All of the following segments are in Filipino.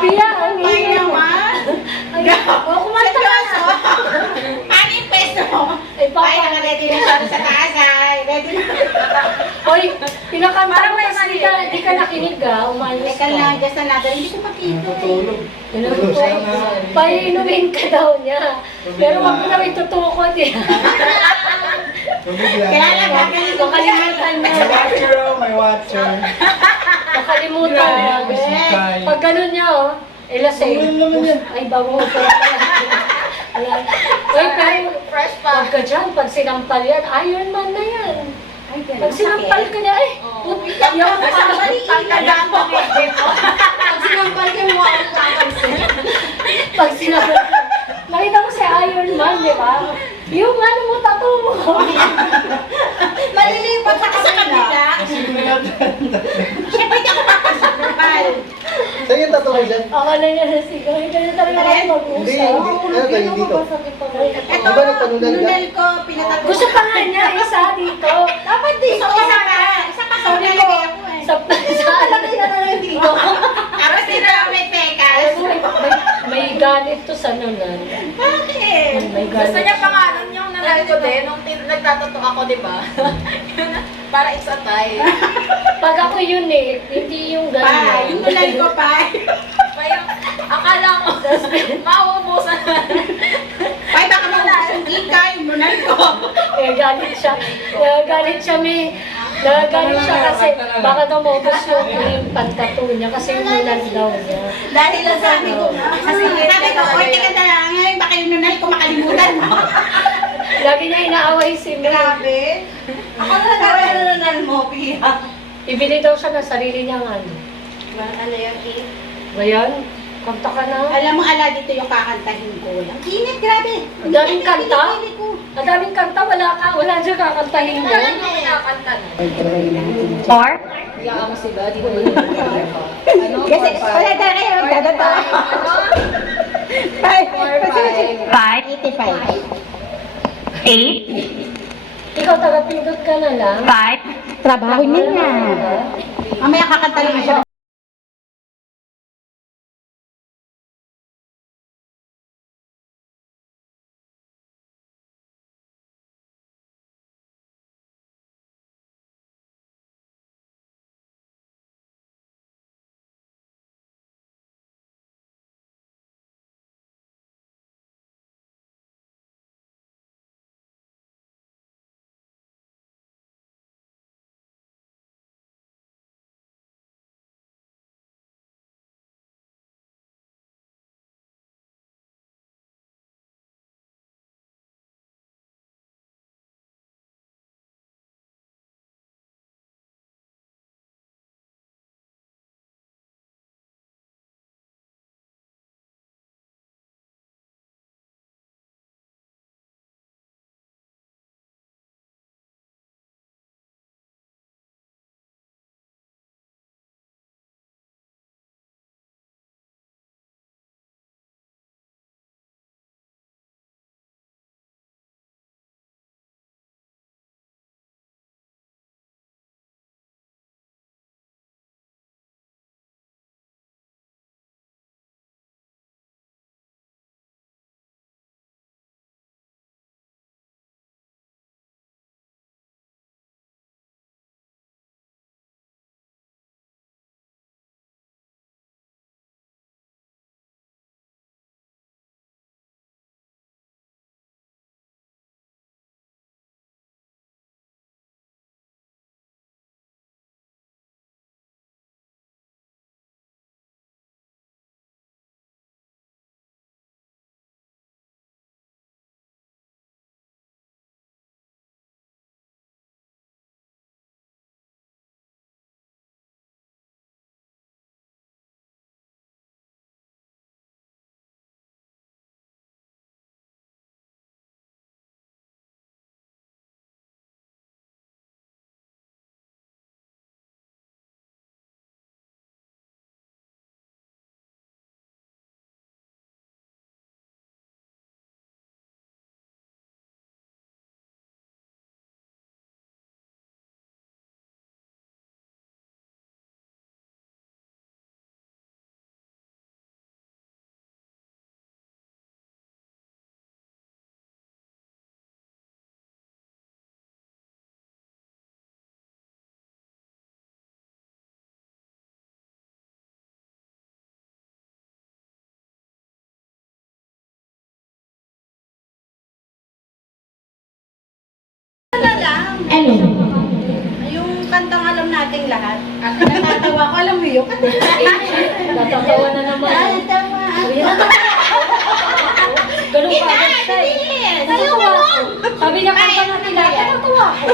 Pia, ang Ay ingay mo. naman. Kumanta ka na. Aning peso. Ay, Ay, baka. naka-ready na siya sa taas ay. Ready na. Hoy, pinakanta mo kasi di ka nakinig umayos Teka lang, just na natin. Hindi ko makita eh. Painumin ka daw niya. Pero wag mo na itutukod eh. Kaya lang, gagaling ko pala. Makalimutan niya. My watcher. Makalimutan niya. Pag ganun niya, lasing. Ay, bago ko. Uy, pero Fresh pa. pag ka dyan, pag sinampal yan, Iron Man na yan. Pag sinampal ka niya, yung Tanggalaan ko dito. pag sinampal ka mo ang kakansin. Pag sinampal ka, nakita mo si Iron Man, di ba? Yung ano mo, tattoo mo. Malilipat sa kabila. Siyempre, hindi ako papasakal. Saan yung tattoo ko dyan? Akala niya na sigaw. Hindi na talaga ako Hindi, mag-usap. ano tayo dito? Ito, Di ba nagpanunal ka? nunal ko, pinatato. Gusto pa nga niya, isa dito. Dapat dito. Isa ka. Isa ka sa Sabi ko, nilagay ako eh. sa alaki na lang dito. Tapos dito ako may pekas. May galit to sa nunan. Bakit? May Gusto galit. niya pangalan yung nanay ko din, nung nagtatato ako, di ba? Para it's a tie. Pag ako yun hindi yung Pa, ganyan. yung nunal ko pa. Kaya, akala ko, mauubusan na. Ay, baka maubos yung gika, yung nunal ko. Galit siya. Galit siya, may. Galit siya kasi baka daw maubos yung pantato niya kasi yung nunan daw niya. Dahil lang sabi ko, kasi sabi ko, oy, teka na lang, ngayon baka yung nunal ko makalimutan mo. Lagi niya inaaway si May. Grabe. Ako na nagawin na nunal mo, Pia. Ibili daw siya ng sarili niyang ano. Ano yung eh? Ngayon, kanta ka na. Alam mo, ala dito yung kakantahin ko. Ang init, grabe. Ang daming kanta? Pinipili ko. Ang daming kanta, wala siya kakantahin mo. Ano yung kinakanta no? Bar? Iyakan mo sila, di naman yung ano? Kasi wala na kayo magdadato. Five. 5, 8, Ikaw taga-pindot ka na lang. 5, Trabaho niya na. Mamaya kakanta rin siya. Ano? Yung kantang alam nating lahat. Natatawa ko, alam mo yun? Natatawa na naman. Ay, tama. Ganun pa agad siya eh. Natatawa ako. Sabi niya, kanta natin lahat. Natatawa ako.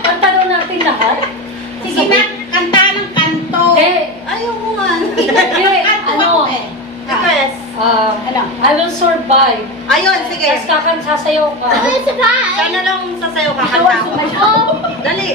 Kanta daw natin lahat. Sige na, kanta ng kanto. Ayaw mo nga. Hindi, ano? Yes. Ano? I will survive. Ayun, sige. Tapos kakan sasayaw ka. Sana lang sasayaw ka kanta ko. Dali.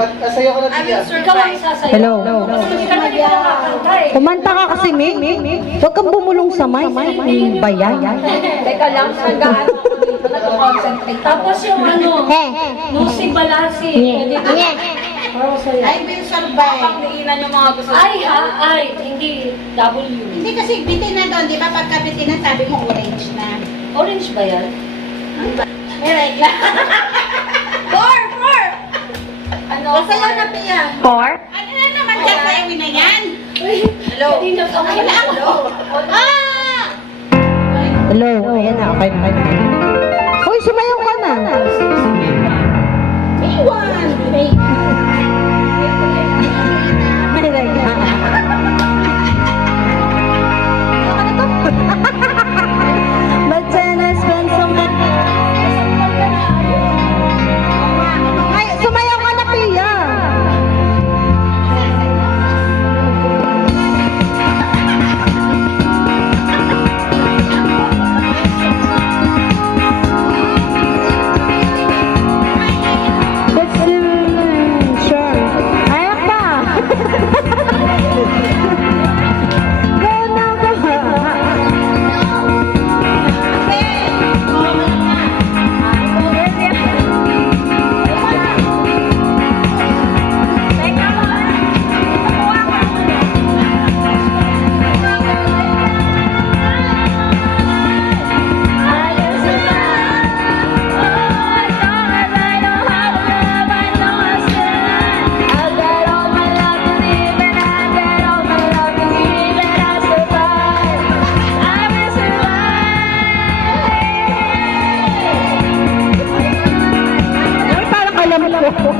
Kasayo ka na I will tiga. Ikaw ang survive. sasayaw. Hello. Kasi hindi ka na makakanta eh. Kumanta ka kasi, May. Huwag kang bumulong sa mic. Ano ba yan? Teka lang, hanggaan ako dito. Nag-concentrate. Tapos yung ano, nung si Balasi. Parang sa'yo. I will survive. Pagdiinan yung mga gusto. Ay, hindi W. Hindi kasi bitin na doon, di ba? Pagka bitin na, sabi mo orange na. Orange ba yan? Meron lang. Four! Ano? Sasayaw na piya. Four. Ano na naman dyan sa Ewin na yan? Hello? Kanina pa Ay, wala ako. Ah! Hello. Ayan na. Okay na. Hoy, sumayaw ka na. Iwan! May nag- But then I spent so much. Ay, sumayaw ka na, Pia. That's sure. Ayaw pa. Go now, go. Parang alam ko.